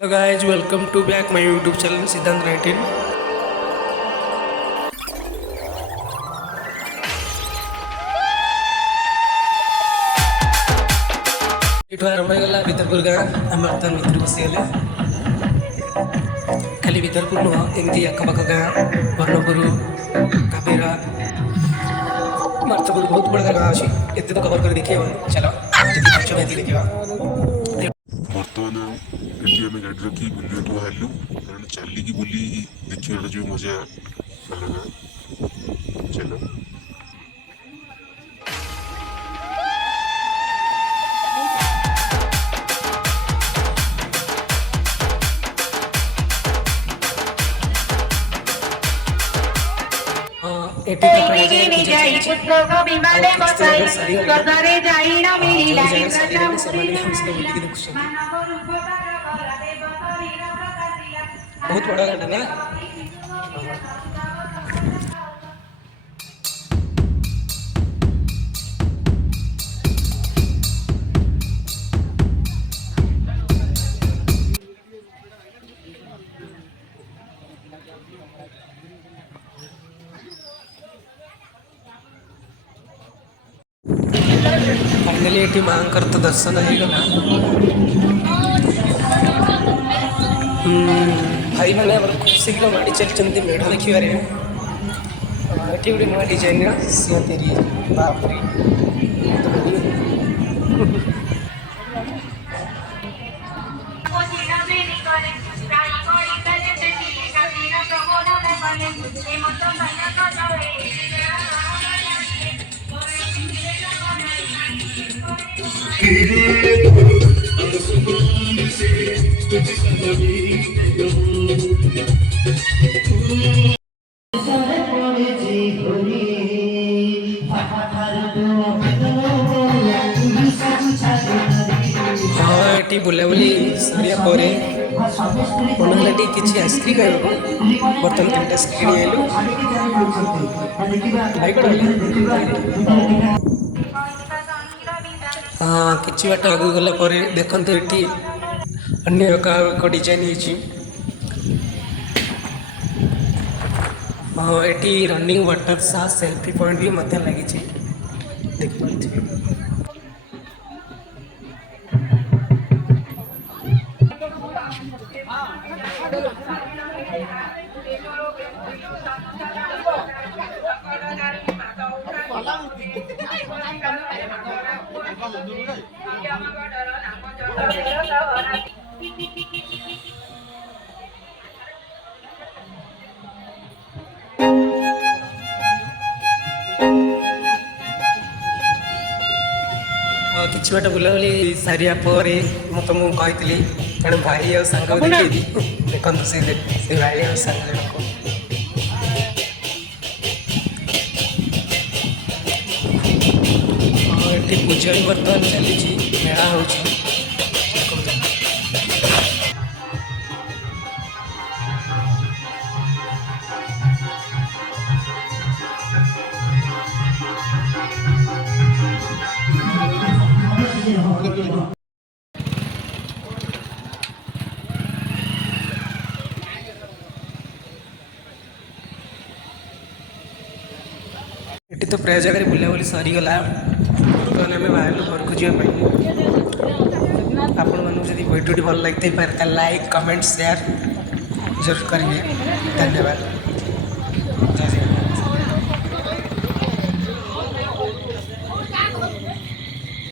Hello guys, welcome to back my YouTube channel Siddhant 19. ଏଠୁ ଆରମ୍ଭ ହେଇଗଲା ଭିତରପୁର ଗାଁ। ଆମେ ବର୍ତ୍ତମାନ ଭିତରକୁ ପଶିଗଲେ। ଖାଲି ଭିତରପୁର ନୁହଁ, ଏମିତି ଆଖପାଖ ଗାଁ ବର୍ଣ୍ଣପୁର, କାବେରା, ମାର୍ତ୍ତପୁର ବହୁତ ବଡ଼ ଗାଁ ଅଛି। ଏତେ ତ କଭର କରି ଦେଖି ହେବନି। ଚାଲ ଯେତିକି ପାରୁଛ ଏତିକି ଦେଖିବା। ବର୍ତ୍ତମାନ ଏଠି ଆମେ ଗାଡ଼ି ରଖି ବୁଲିବାକୁ ବାହାରିଲୁ, କାରଣ ଚାଲିକି ବୁଲି ଦେଖିବାର ଯେଉଁ ମଜା ଅଲଗା। ଚାଲ। ଏଠି ତ ପ୍ରାୟ ଜାଗାରେ ପୂଜା ଚାଲିଛି। ଆଉ କିଛି ତ ଜାଗାରେ ସରିଗଲାଣି। ଯେଉଁ ଜାଗାରେ ସରିଗଲାଣି ସେମାନେ ବି ଆମ ସହିତ ବୁଲିକି ଦେଖୁଛନ୍ତି। ବହୁତ ବଡ଼ ଗାଁଟା ନା? फाइनाली एटी मांकर तो दर्शन होगा। भाई मैंने खूब शीघ्र माड़ी चलते मेढ़ देखिए। ये गोटे नुआ डिजाइन सी तेरी बापरे हाँ बुलाबुली सरिया मन है कि आइसक्रीम खाइबा बर्तमान तीन आइसक्रीम हाँ कि बाट आगे गला देखते ये अन्य एक डिजाइन हाँ ये रनिंग वाटर सा सेल्फी पॉइंट भी मत लगी देखिए। किसी बाट बुलाबुली सारिया मैं तुमको कही जड़े भाई आ सांग देखते से भाई आ सांग ये पूजा भी बर्तमान चली मेला हो ये तो प्राय जगह बुलाबुली सरीगला। बर्तमान आम बाहर घर को जावाई आपण मानक जब भिडियो भल लगी लाइक कमेंट शेयर जरूर करेंगे। धन्यवाद।